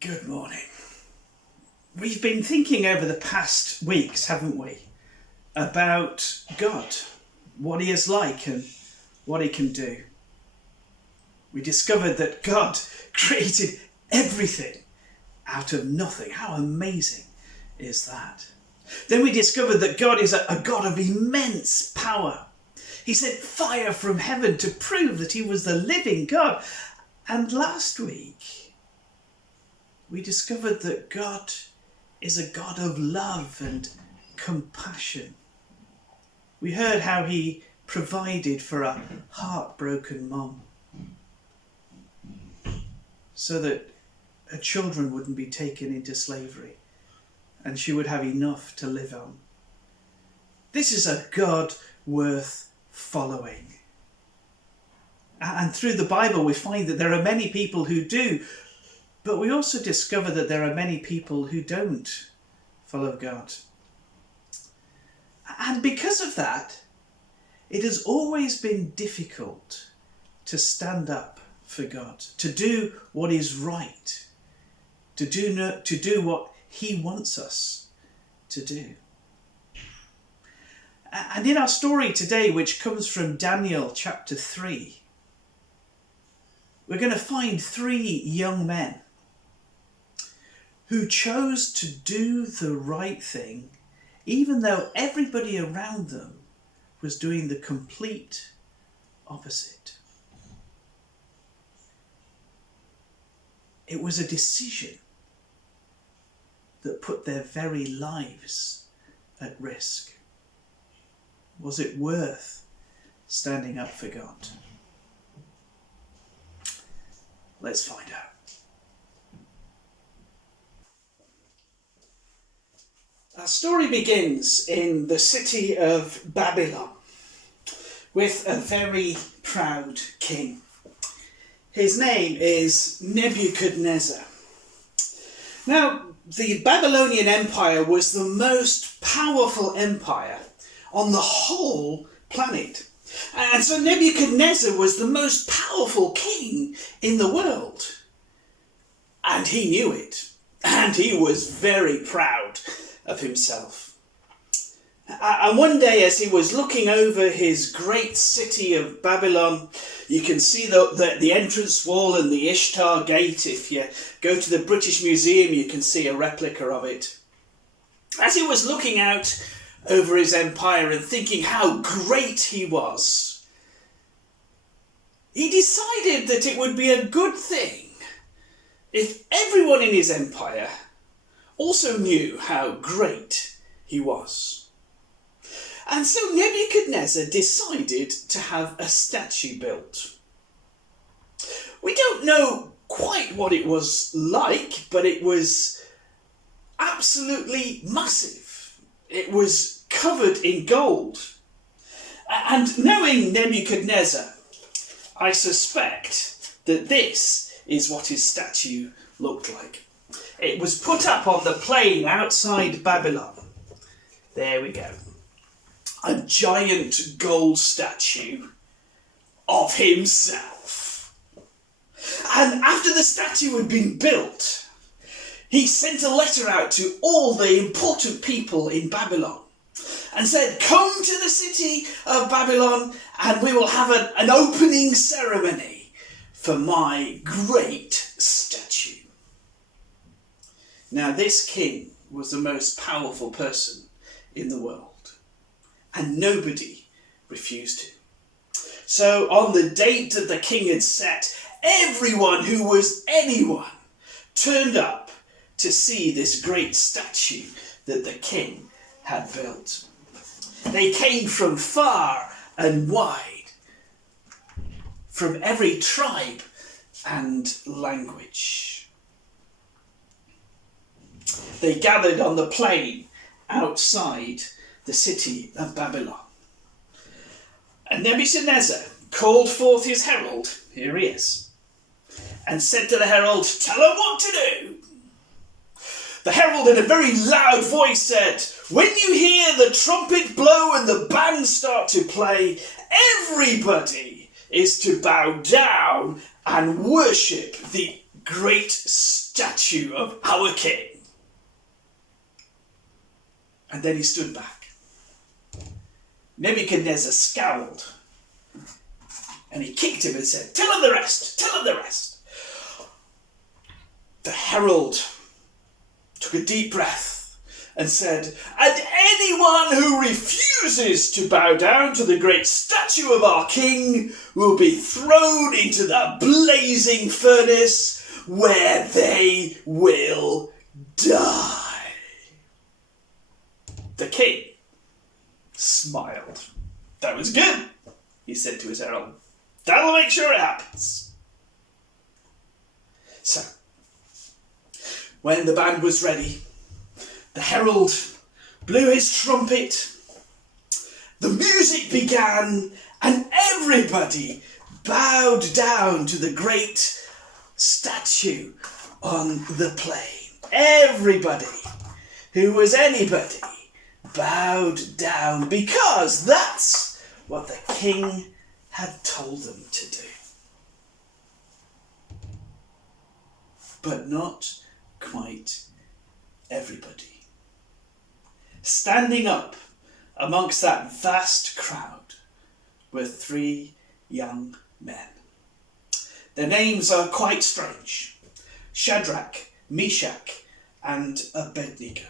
Good morning. We've been thinking over the past weeks, haven't we, about God, what he is like and what he can do. We discovered that God created everything out of nothing. How amazing is that? Then we discovered that God is a God of immense power. He sent fire from heaven to prove that he was the living God. And last week, we discovered that God is a God of love and compassion. We heard how he provided for a heartbroken mom so that her children wouldn't be taken into slavery and she would have enough to live on. This is a God worth following. And through the Bible we find that there are many people who do, but we also discover that there are many people who don't follow God. And because of that, it has always been difficult to stand up for God, to do what is right, to do what he wants us to do. And in our story today, which comes from Daniel chapter 3, we're going to find 3 young men who chose to do the right thing, even though everybody around them was doing the complete opposite. It was a decision that put their very lives at risk. Was it worth standing up for God? Let's find out. Our story begins in the city of Babylon with a very proud king. His name is Nebuchadnezzar. Now, the Babylonian Empire was the most powerful empire on the whole planet. And so Nebuchadnezzar was the most powerful king in the world. And he knew it. And he was very proud of himself. And one day, as he was looking over his great city of Babylon, you can see the entrance wall and the Ishtar Gate. If you go to the British Museum, you can see a replica of it. As he was looking out over his empire and thinking how great he was, he decided that it would be a good thing if everyone in his empire also knew how great he was. And so Nebuchadnezzar decided to have a statue built. We don't know quite what it was like, but it was absolutely massive. It was covered in gold. And knowing Nebuchadnezzar, I suspect that this is what his statue looked like. It was put up on the plain outside Babylon. There we go. A giant gold statue of himself. And after the statue had been built, he sent a letter out to all the important people in Babylon and said, "Come to the city of Babylon and we will have an opening ceremony for my great statue." Now, this king was the most powerful person in the world, and nobody refused him. So on the date that the king had set, everyone who was anyone turned up to see this great statue that the king had built. They came from far and wide, from every tribe and language. They gathered on the plain outside the city of Babylon. And Nebuchadnezzar called forth his herald, here he is, and said to the herald, "Tell him what to do." The herald in a very loud voice said, "When you hear the trumpet blow and the band start to play, everybody is to bow down and worship the great statue of our king. And then he stood back. Nebuchadnezzar scowled and he kicked him and said, "Tell him the rest, tell him the rest." The herald took a deep breath and said, "And anyone who refuses to bow down to the great statue of our king will be thrown into the blazing furnace where they will die." The king smiled. "That was good," he said to his herald. "That'll make sure it happens." So, when the band was ready, the herald blew his trumpet, the music began, and everybody bowed down to the great statue on the plain. Everybody who was anybody bowed down because that's what the king had told them to do. But not quite everybody. Standing up amongst that vast crowd were 3 young men. Their names are quite strange: Shadrach, Meshach, and Abednego.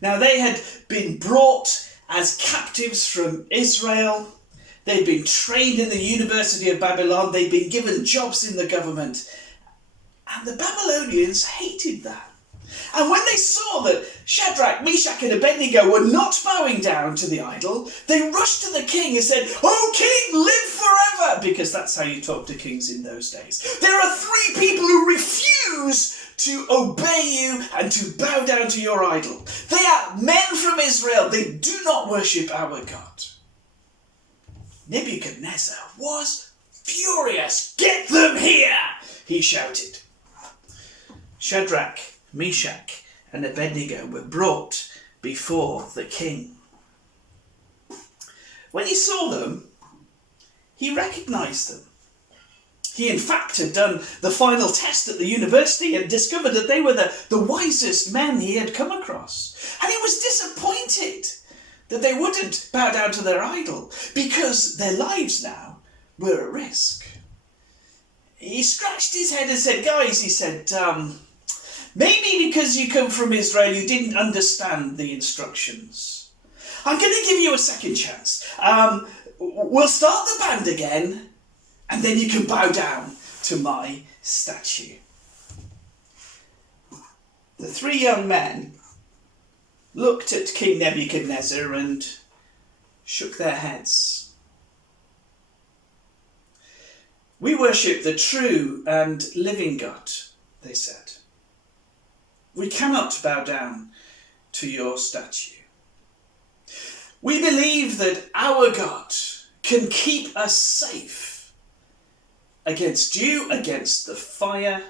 Now, they had been brought as captives from Israel. They'd been trained in the University of Babylon. They'd been given jobs in the government. And the Babylonians hated that. And when they saw that Shadrach, Meshach, and Abednego were not bowing down to the idol, they rushed to the king and said, "Oh, king, live forever!" Because that's how you talk to kings in those days. "There are 3 people who refuse to obey you and to bow down to your idol. They are men from Israel. They do not worship our God." Nebuchadnezzar was furious. "Get them here!" he shouted. Shadrach, Meshach, and Abednego were brought before the king. When he saw them, he recognized them. He, in fact, had done the final test at the university and discovered that they were the wisest men he had come across. And he was disappointed that they wouldn't bow down to their idol because their lives now were at risk. He scratched his head and said, "Guys," he said, "maybe because you come from Israel, you didn't understand the instructions. I'm going to give you a second chance. We'll start the band again, and then you can bow down to my statue." The 3 young men looked at King Nebuchadnezzar and shook their heads. "We worship the true and living God," they said. "We cannot bow down to your statue. We believe that our God can keep us safe against you, against the fire,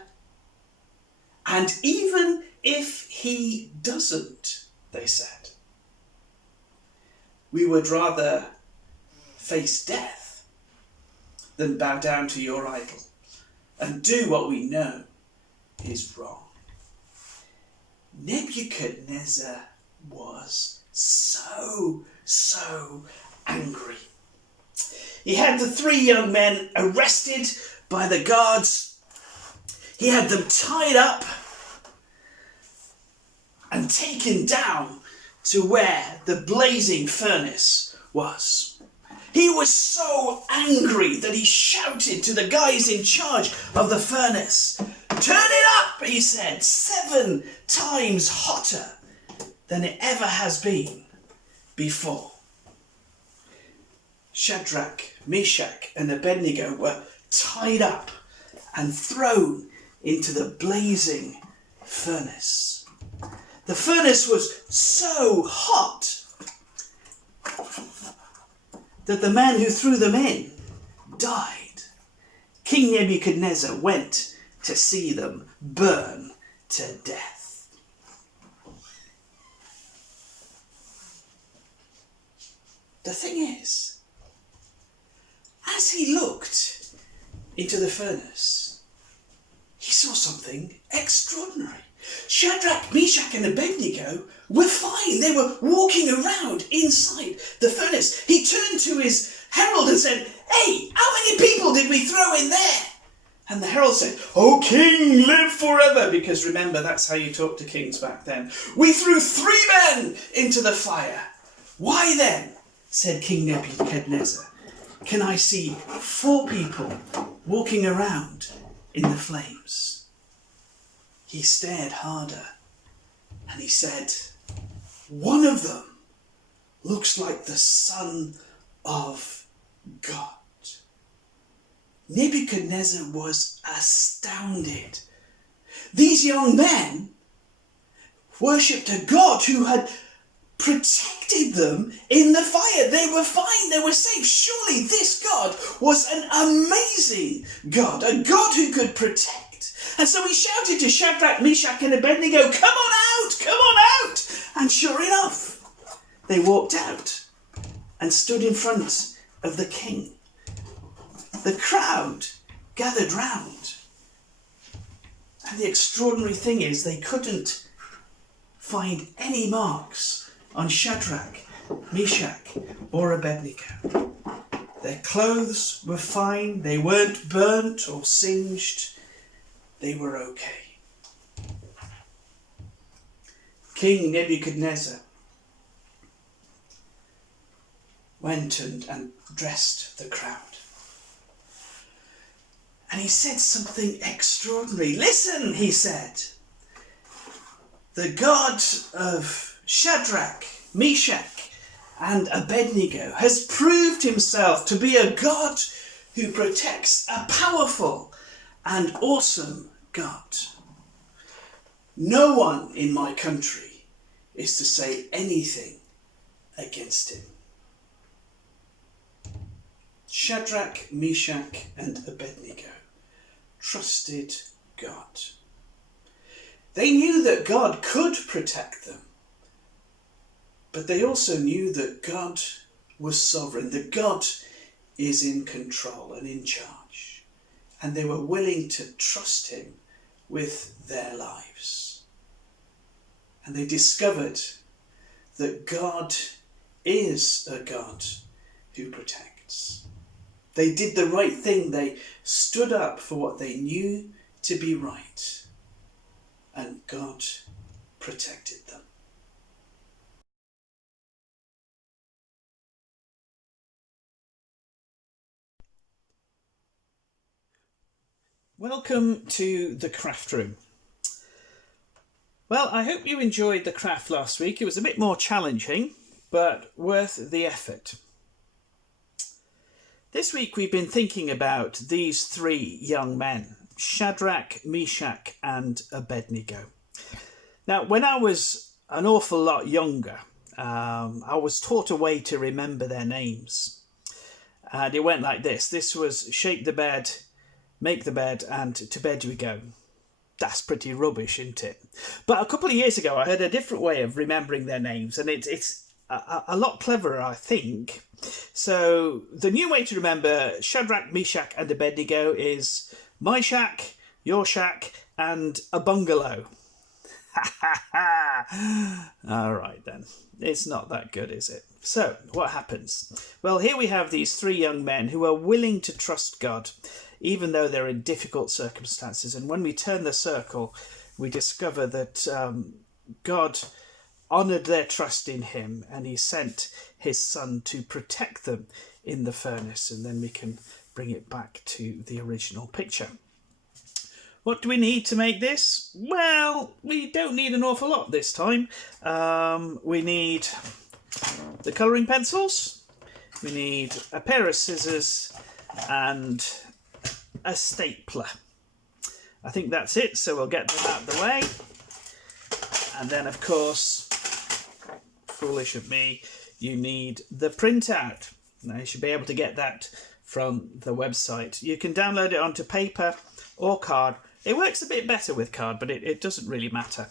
and even if he doesn't," they said, "we would rather face death than bow down to your idol and do what we know is wrong." Nebuchadnezzar was so angry. He had the 3 young men arrested by the guards. He had them tied up and taken down to where the blazing furnace was. He was so angry that he shouted to the guys in charge of the furnace, "Turn it up," he said, 7 times hotter than it ever has been before. Shadrach, Meshach, and Abednego were tied up and thrown into the blazing furnace. The furnace was so hot that the man who threw them in died. King Nebuchadnezzar went to see them burn to death. The thing is, as he looked into the furnace, he saw something extraordinary. Shadrach, Meshach and Abednego were fine. They were walking around inside the furnace. He turned to his herald and said, "Hey, how many people did we throw in there?" And the herald said, "O king, live forever." Because remember, that's how you talk to kings back then. "We threw 3 men into the fire." "Why then," said King Nebuchadnezzar, "can I see 4 people walking around in the flames?" He stared harder and he said, "One of them looks like the Son of God." Nebuchadnezzar was astounded. These young men worshipped a God who had protected them in the fire. They were fine, they were safe. Surely this God was an amazing God, a God who could protect. And so he shouted to Shadrach, Meshach and Abednego, "Come on out, come on out." And sure enough, they walked out and stood in front of the king. The crowd gathered round. And the extraordinary thing is they couldn't find any marks on Shadrach, Meshach or Abednego. Their clothes were fine. They weren't burnt or singed. They were okay. King Nebuchadnezzar went and addressed the crowd. And he said something extraordinary. "Listen," he said. "The God of Shadrach, Meshach and Abednego has proved himself to be a God who protects, a powerful and awesome God. No one in my country is to say anything against him." Shadrach, Meshach and Abednego trusted God. They knew that God could protect them, but they also knew that God was sovereign, that God is in control and in charge, and they were willing to trust him with their lives. And they discovered that God is a God who protects. They did the right thing. They stood up for what they knew to be right, and God protected them. Welcome to the craft room. Well, I hope you enjoyed the craft last week. It was a bit more challenging, but worth the effort. This week we've been thinking about these 3 young men, Shadrach, Meshach and Abednego. Now, when I was an awful lot younger, I was taught a way to remember their names. And it went like this. This was shake the bed, make the bed, and to bed we go. That's pretty rubbish, isn't it? But a couple of years ago, I heard a different way of remembering their names, and it's a lot cleverer, I think. So the new way to remember Shadrach, Meshach and Abednego is my shack, your shack, and a bungalow. All right then. It's not that good, is it? So what happens? Well, here we have these 3 young men who are willing to trust God, even though they're in difficult circumstances. And when we turn the circle, we discover that God honoured their trust in him, and he sent his son to protect them in the furnace. And then we can bring it back to the original picture. What do we need to make this? Well, we don't need an awful lot this time. We need the colouring pencils, we need a pair of scissors and a stapler. I think that's it, so we'll get them out of the way. And then, of course, foolish of me, you need the printout. Now, you should be able to get that from the website. You can download it onto paper or card. It works a bit better with card, but it doesn't really matter.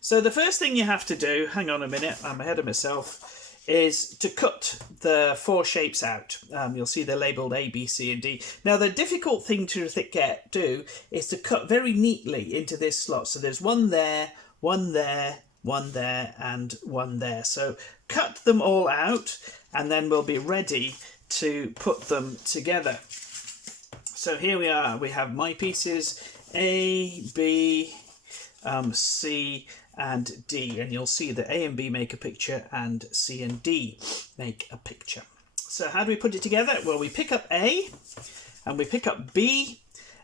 So the first thing you have to do, hang on a minute, I'm ahead of myself, is to cut the 4 shapes out. You'll see they're labelled A, B, C and D. Now the difficult thing to do is to cut very neatly into this slot. So there's one there, one there, one there and one there. So cut them all out and then we'll be ready to put them together. So here we are, we have my pieces A, B, C and D, and you'll see that A and B make a picture and C and D make a picture. So how do we put it together? Well, we pick up A and we pick up B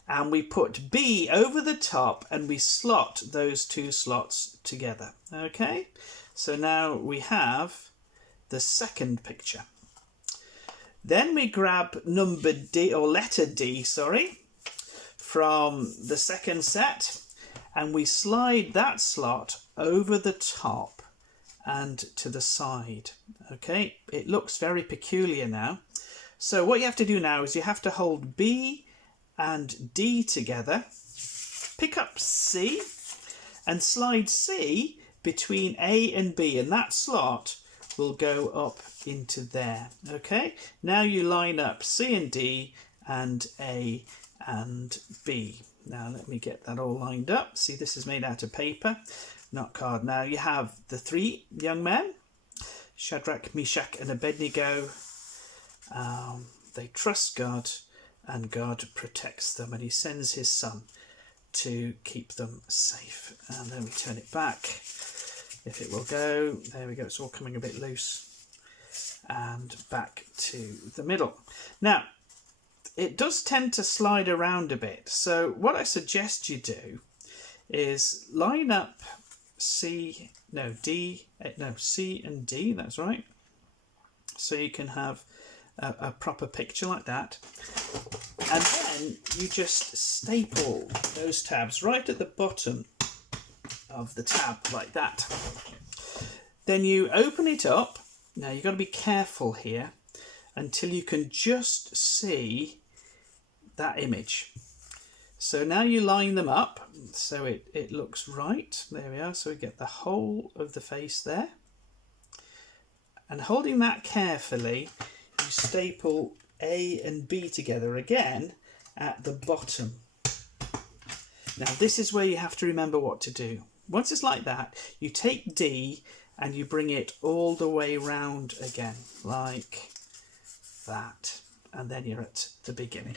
and we put B over the top and we slot those 2 slots together. Okay, so now we have the second picture. Then we grab number D, or letter D, sorry, from the second set, and we slide that slot over the top and to the side. Okay, it looks very peculiar now. So what you have to do now is you have to hold B and D together, pick up C and slide C between A and B, and that slot will go up into there. Okay, now you line up C and D and A and B. Now let me get that all lined up. See, this is made out of paper, not card. Now you have the 3 young men, Shadrach, Meshach and Abednego. They trust God and God protects them and he sends his son to keep them safe. And then we turn it back, if it will go. There we go, it's all coming a bit loose. And back to the middle. Now, it does tend to slide around a bit. So what I suggest you do is line up C and D, that's right. So you can have a proper picture like that. And then you just staple those tabs right at the bottom of the tab like that. Then you open it up. Now you've got to be careful here until you can just see that image. So now you line them up so it looks right. There we are. So we get the whole of the face there. And holding that carefully, you staple A and B together again at the bottom. Now this is where you have to remember what to do. Once it's like that, you take D and you bring it all the way round again, like that. And then you're at the beginning.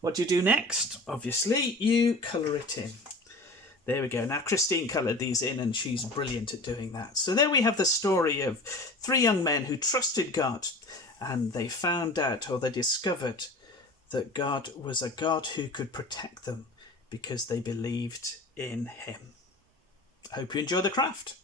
What do you do next? Obviously, you colour it in. There we go. Now, Christine coloured these in and she's brilliant at doing that. So there we have the story of 3 young men who trusted God and they found out, or they discovered, that God was a God who could protect them because they believed in him. I hope you enjoy the craft.